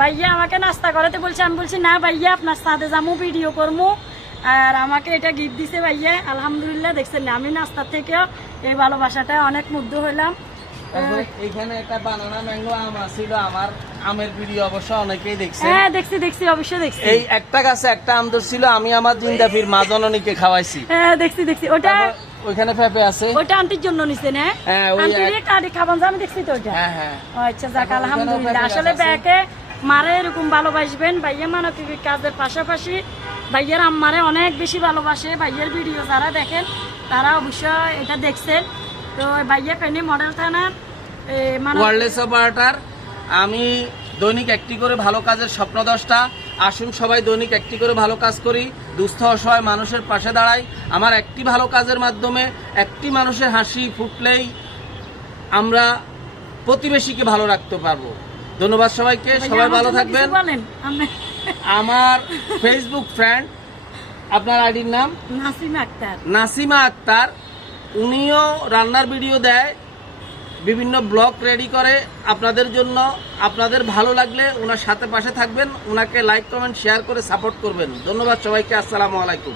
ভাইয়া আমাকে নাস্তা করাতে বলছে, আমি বলছি না ভাইয়া আপনার সাথে যাবো, ভিডিও করবো। আর আমাকে এটা গিফট দিছে ভাইয়া, আলহামদুলিল্লাহ। দেখছেন না, আমি নাস্তার থেকেও এই ভালোবাসাটা অনেক মুগ্ধ হইলাম। এখানে একটা বানানা ম্যাঙ্গো আম ছিল, আমার আমের ভিডিও অবশ্য অনেকেই দেখছে। হ্যাঁ দেখছি অবশ্যই দেখছি। এই একটা গাছে একটা আম ছিল, আমি আমার জিন্দাফির মা জননীকে খাওয়াইছি। হ্যাঁ দেখছি ওটা। ওইখানে পেঁপে আছে, ওটা আন্টির জন্য নিছে না? হ্যাঁ ওই আন্টির কাটি খাবান আমি দেখছি তো ওটা। হ্যাঁ হ্যাঁ। আচ্ছা যাক আলহামদুলিল্লাহ। আসলে ব্যাকে মারে এরকম ভালোবাসবেন। ভাইয়া মানবিক কাজের পাশাপাশি ভাইয়ের আম্মারে অনেক বেশি ভালোবাসে। ভাইয়ের ভিডিও যারা দেখেন তারা অবশ্যই এটা দেখছেন। তো ভাইয়া ফেনী মডেল থানার ওয়ারলেস অপারেটর। আমি দৈনিক একটি করে ভালো কাজের স্বপ্ন 10টা। আসুন সবাই দৈনিক একটি করে ভালো কাজ করি, দুস্থ অসহায় মানুষের পাশে দাঁড়াই। আমার একটি ভালো কাজের মাধ্যমে একটি মানুষের হাসি ফুটলেই আমরা প্রতিবেশীকে ভালো রাখতে পারবো। ধন্যবাদ সবাইকে, সবাই ভালো থাকবেন। আমার ফেসবুক ফ্রেন্ড, আপনার আইডির নাম নাসিমা আক্তার। উনিও রান্নার ভিডিও দেয়, বিভিন্ন ব্লগ রেডি করে আপনাদের জন্য। আপনাদের ভালো লাগলে ওনার সাথে পাশে থাকবেন, ওনাকে লাইক কমেন্ট শেয়ার করে সাপোর্ট করবেন। ধন্যবাদ সবাইকে। আসসালামু আলাইকুম।